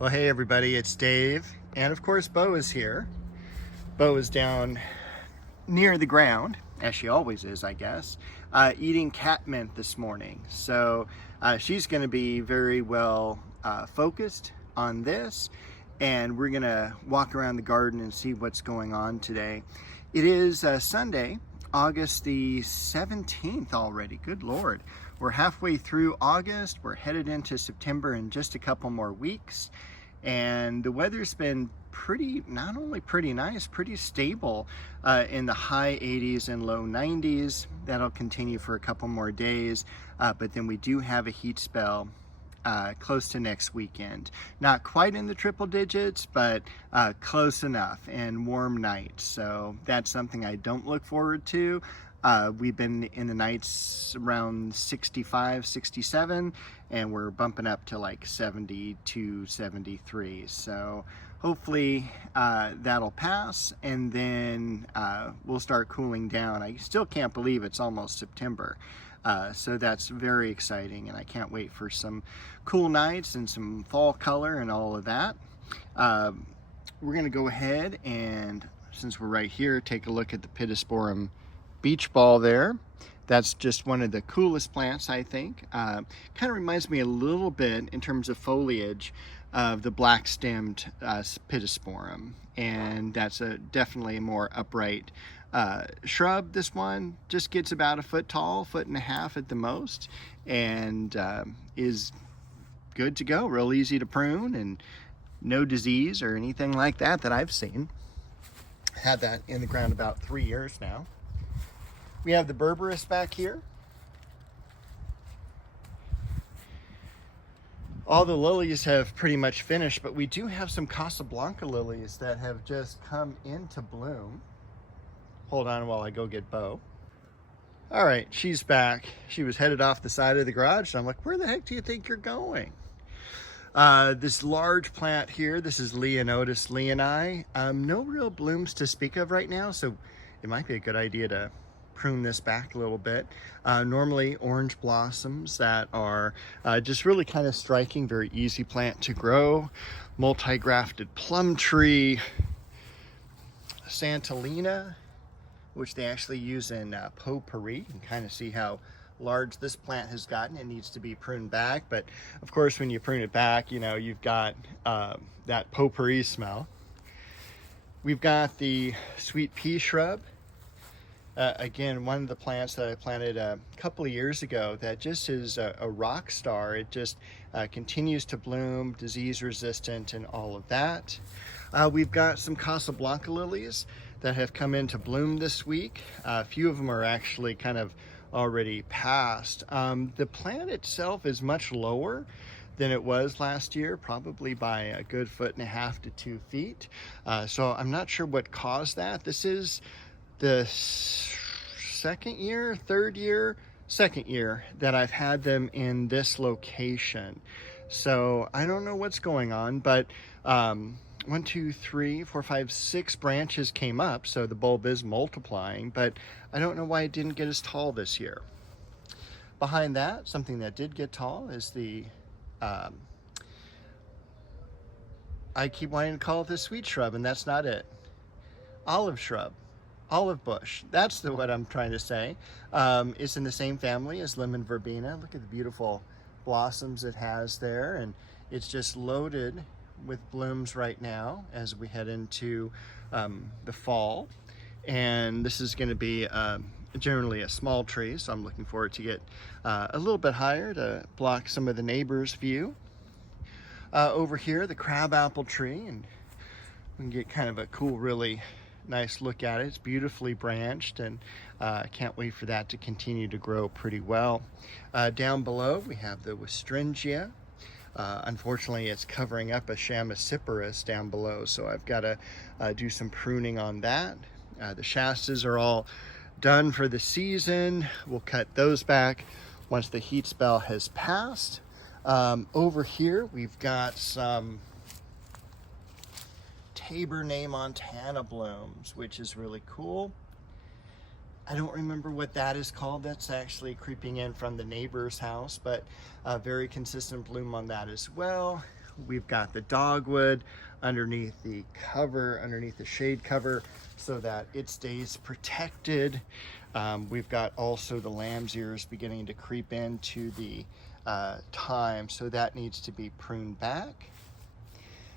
Well, hey everybody, it's Dave, and of course Bo is here. Bo is down near the ground, as she always is, I guess, eating catmint this morning. So she's going to be very well focused on this, and we're going to walk around the garden and see what's going on today. It is Sunday, August the 17th already. Good Lord. We're halfway through August. We're headed into September in just a couple more weeks. And the weather's been not only pretty nice, pretty stable in the high 80s and low 90s. That'll continue for a couple more days. But then we do have a heat spell close to next weekend. Not quite in the triple digits, but close enough, and warm nights. So that's something I don't look forward to. We've been in the nights around 65, 67, and we're bumping up to like 72, 73. So hopefully that'll pass, and then we'll start cooling down. I still can't believe it's almost September. So that's very exciting, and I can't wait for some cool nights and some fall color and all of that. We're going to go ahead and, since we're right here, take a look at the Pittosporum beach ball there. That's just one of the coolest plants, I think. Kind of reminds me a little bit in terms of foliage of the black-stemmed Pittosporum, and that's definitely a more upright shrub. This one just gets about a foot tall, 1.5 feet at the most, and is good to go. Real easy to prune, and no disease or anything like that that I've seen. Had that in the ground about 3 years now. We have the berberis back here. All the lilies have pretty much finished, but we do have some Casablanca lilies that have just come into bloom. Hold on while I go get Bo. All right, she's back. She was headed off the side of the garage, so I'm like, where the heck do you think you're going? This large plant here, this is Leonotis leoni. No real blooms to speak of right now, so it might be a good idea to prune this back a little bit. Normally orange blossoms that are just really kind of striking, very easy plant to grow. Multi-grafted plum tree, Santolina, which they actually use in potpourri. You can kind of see how large this plant has gotten. It needs to be pruned back, but of course when you prune it back, you know, you've got that potpourri smell. We've got the sweet pea shrub. Again, one of the plants that I planted a couple of years ago that just is a rock star. It just continues to bloom, disease resistant and all of that. We've got some Casablanca lilies that have come into bloom this week. A few of them are actually kind of already past. The plant itself is much lower than it was last year, probably by a good 1.5 to 2 feet. So I'm not sure what caused that. This is the second year that I've had them in this location. So I don't know what's going on, but 1, 2, 3, 4, 5, 6 branches came up, so the bulb is multiplying, but I don't know why it didn't get as tall this year. Behind that, something that did get tall is the I keep wanting to call it the sweet shrub, and that's not it. Olive shrub. Olive bush, that's what I'm trying to say. It's in the same family as lemon verbena. Look at the beautiful blossoms it has there, and it's just loaded with blooms right now as we head into the fall. And this is going to be generally a small tree, so I'm looking forward to get a little bit higher to block some of the neighbors' view. Over here, the crabapple tree, and we can get kind of a cool, really nice look at it. It's beautifully branched, and I can't wait for that to continue to grow pretty well. Down below we have the Westringia. Unfortunately, it's covering up a Chamaecyparis down below, so I've got to do some pruning on that. The Shastas are all done for the season. We'll cut those back once the heat spell has passed. Over here we've got some Tabernet Montana blooms, which is really cool. I don't remember what that is called. That's actually creeping in from the neighbor's house, but a very consistent bloom on that as well. We've got the dogwood underneath the cover, underneath the shade cover, so that it stays protected. We've got also the lamb's ears beginning to creep into the thyme, so that needs to be pruned back.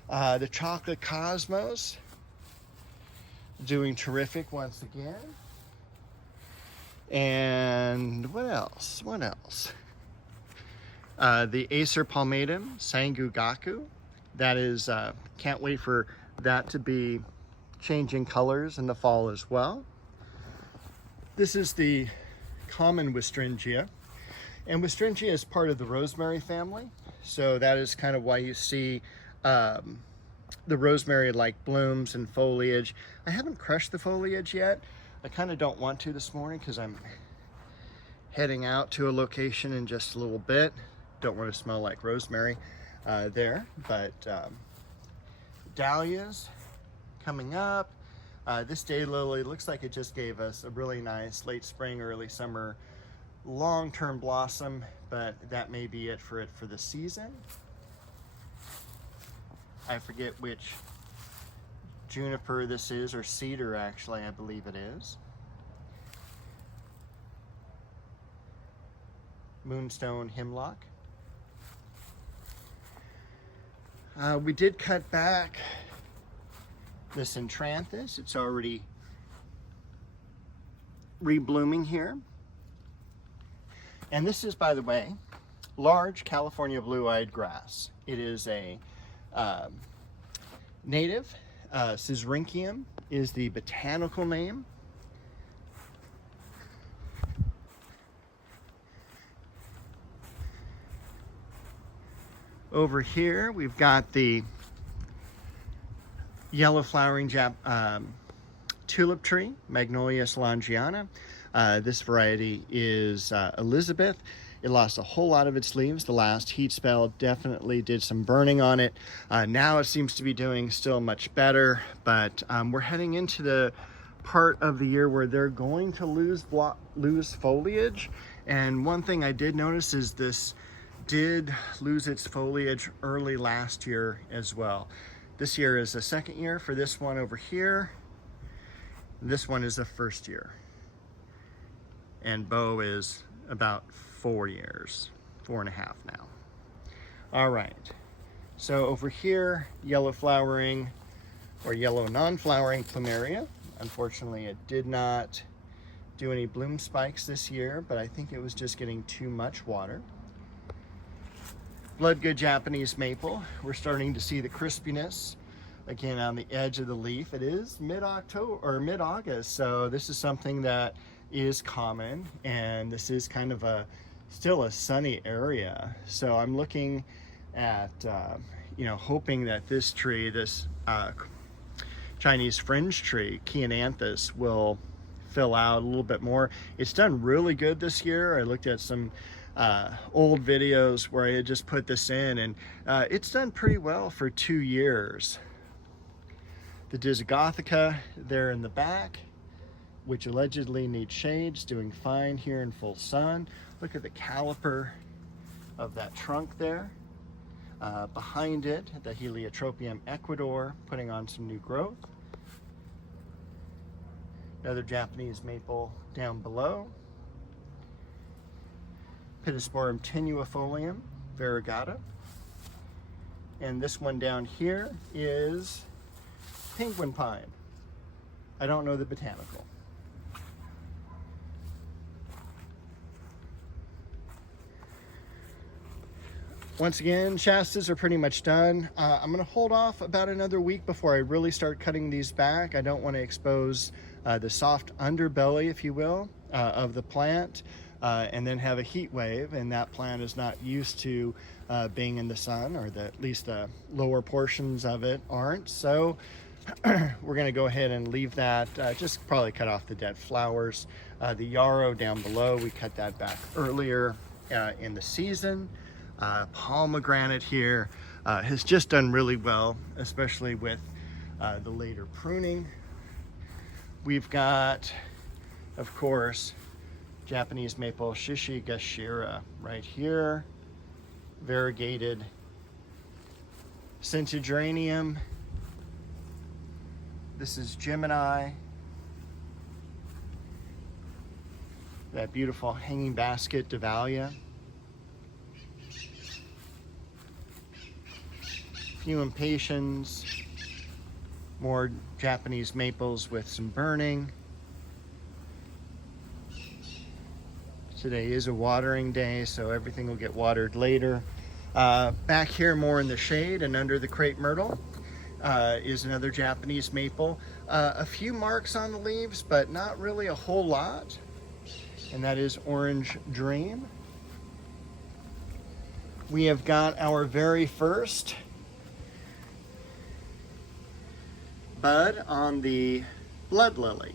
The chocolate cosmos doing terrific once again. And what else? What else? The Acer palmatum, Sangugaku. That is, can't wait for that to be changing colors in the fall as well. This is the common Westringia. And Westringia is part of the rosemary family. So that is kind of why you see the rosemary-like blooms and foliage. I haven't crushed the foliage yet. I kind of don't want to this morning because I'm heading out to a location in just a little bit. Don't want to smell like rosemary there, but dahlias coming up. This daylily looks like it just gave us a really nice late spring, early summer, long-term blossom, but that may be it for the season. I forget which juniper this is, or cedar actually, I believe it is. Moonstone hemlock. We did cut back this Entranthus. It's already reblooming here. And this is, by the way, large California blue-eyed grass. It is a native. Syrinchium is the botanical name. Over here, we've got the yellow flowering tulip tree, Magnolia solangiana. This variety is Elizabeth. It lost a whole lot of its leaves. The last heat spell definitely did some burning on it. Now it seems to be doing still much better, but we're heading into the part of the year where they're going to lose foliage. And one thing I did notice is this did lose its foliage early last year as well. This year is the second year for this one over here. This one is the first year. And Beau is about 4 years, 4.5 now. All right, so over here, yellow flowering or yellow non-flowering plumeria. Unfortunately, it did not do any bloom spikes this year, but I think it was just getting too much water. Bloodgood Japanese maple. We're starting to see the crispiness again on the edge of the leaf. It is mid-October or mid-August, so this is something that is common, and this is kind of still a sunny area. So I'm looking at hoping that this tree, this Chinese fringe tree, Chiananthus, will fill out a little bit more. It's done really good this year. I looked at some old videos where I had just put this in, and it's done pretty well for 2 years. The Disigothica there in the back, which allegedly needs shades, doing fine here in full sun. Look at the caliper of that trunk there. Behind it, the Heliotropium ecuador putting on some new growth. Another Japanese maple down below. Pittosporum tenuifolium variegata. And this one down here is penguin pine. I don't know the botanical. Once again, Shastas are pretty much done. I'm gonna hold off about another week before I really start cutting these back. I don't want to expose the soft underbelly, if you will, of the plant, and then have a heat wave, and that plant is not used to being in the sun, or at least the lower portions of it aren't. So we're gonna go ahead and leave that, just probably cut off the dead flowers. The yarrow down below, we cut that back earlier in the season. Pomegranate here has just done really well, especially with the later pruning. We've got, of course, Japanese maple Shishigashira right here, variegated scented geranium. This is Gemini. That beautiful hanging basket Dahlia. Few impatiens. More Japanese maples with some burning. Today is a watering day, so everything will get watered later. Back here more in the shade and under the crepe myrtle is another Japanese maple. A few marks on the leaves, but not really a whole lot. And that is Orange Dream. We have got our very first bud on the blood lily.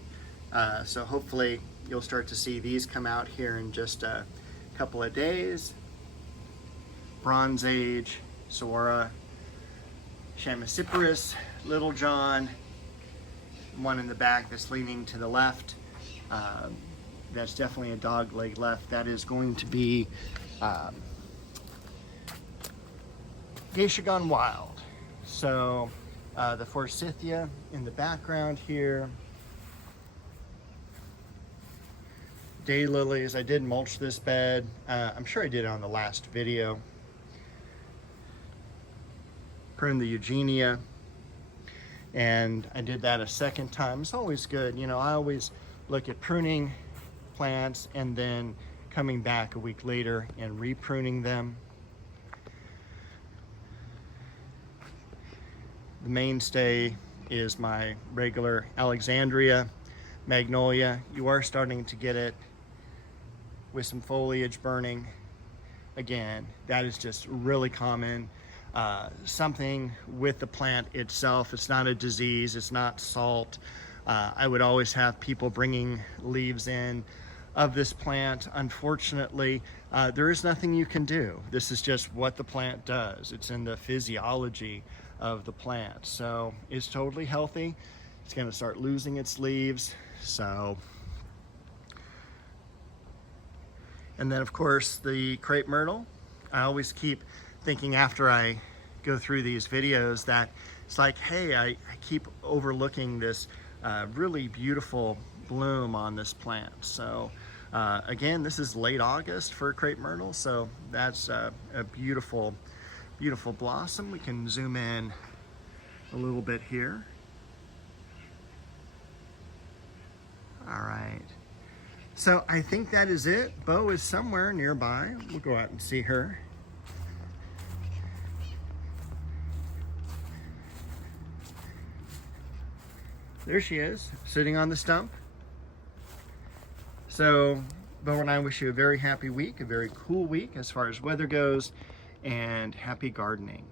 So hopefully you'll start to see these come out here in just a couple of days. Bronze Age, Saguaro, Chamaecyparis, Little John, one in the back that's leaning to the left. That's definitely a dog leg left. That is going to be Geisha Gone Wild. So the Forsythia in the background here. Daylilies. I did mulch this bed. I'm sure I did it on the last video. Pruned the Eugenia, and I did that a second time. It's always good, you know. I always look at pruning plants and then coming back a week later and repruning them. The mainstay is my regular Alexandria magnolia. You are starting to get it with some foliage burning. Again, that is just really common. Something with the plant itself. It's not a disease, it's not salt. I would always have people bringing leaves in of this plant. Unfortunately, there is nothing you can do. This is just what the plant does. It's in the physiology of the plant. So it's totally healthy. It's going to start losing its leaves. So, and then of course the crepe myrtle. I always keep thinking after I go through these videos that it's like, hey, I keep overlooking this really beautiful bloom on this plant. So again, this is late August for crepe myrtle, so that's a beautiful, beautiful blossom. We can zoom in a little bit here. All right, so I think that is it. Bo is somewhere nearby. We'll go out and see her. There she is, sitting on the stump. So, Bo and I wish you a very happy week, a very cool week as far as weather goes, and happy gardening.